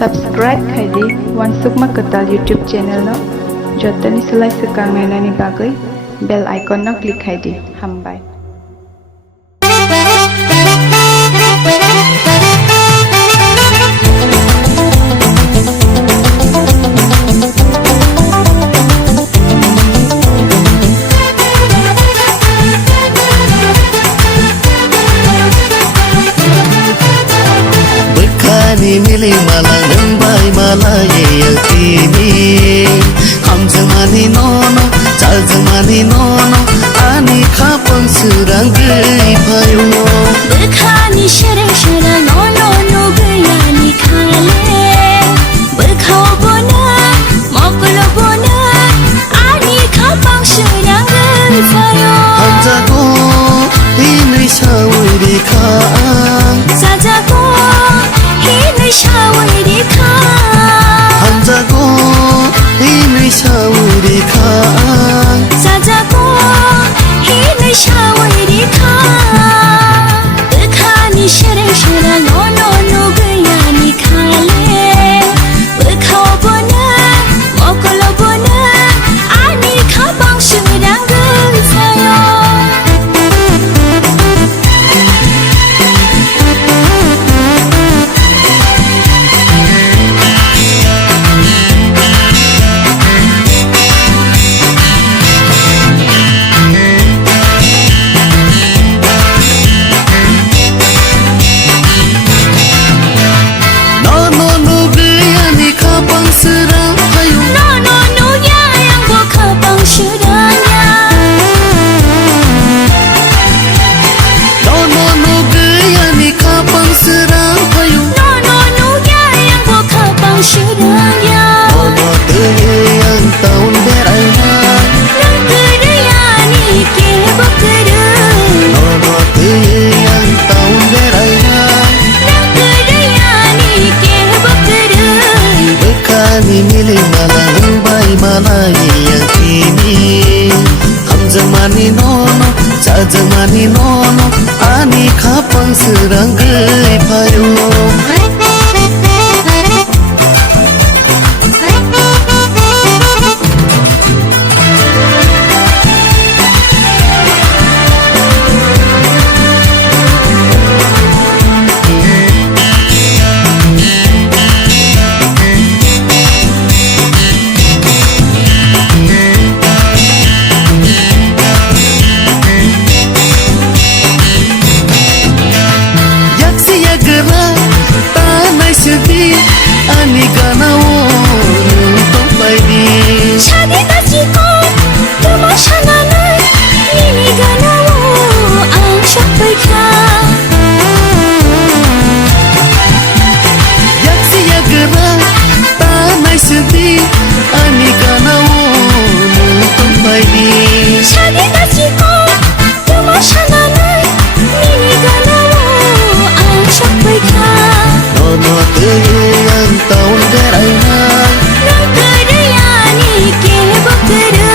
subscribe khaidi Wansukma Katal YouTube channel no jotani selai sekang nainani bagai bell icon no click khaidi hambai. मिली मला नंबाई मला येतीनी आमजमानी नोनो चालजमानी नोनो आणि खापं सुरंगई भयो बखानी शरे शरा नोनो नो गयानी खाले बखाव बोना मकलो बोना आणि खापं सुरंगई भयो हमजागो हिनै सावरी खां साजागो हिनै सावरी खां हमजागो हिनै सावरी खां साजागो हिनै सावरी खां बखानी शरे शरा नोनो नो गयानी खाले बखाव बोना मकलो बोना आणि खापं सुरंगई भयो मिली मला नंबाई मला येतीनी आमजमानी नोनो चालजमानी नोनो आणि खापं सुरंगई भयो आणि गानावरून तोपायली शादी दाचिको तमाशा नानाय निनी गानावो आं शपैखा याक्सी यागरा तानाय सुदी आणि गानावरून तोपायली शादी दाचिको तमाशा नानाय निनी गानावो आं शपैखा nono teyang taun berayna nang kerayani ke bokera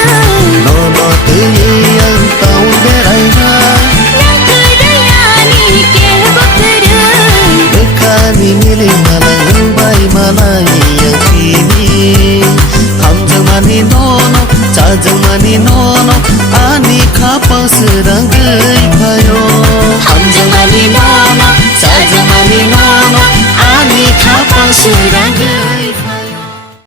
nono teyang taun berayna nang kerayani ke bokera bekani mili mala nbai mala yatini hamjamani nono चालजमानी नोनो आणि खापं सुरंगई भयो hamjamani nono चालजमानी नोनो आणि खापं सुरंगई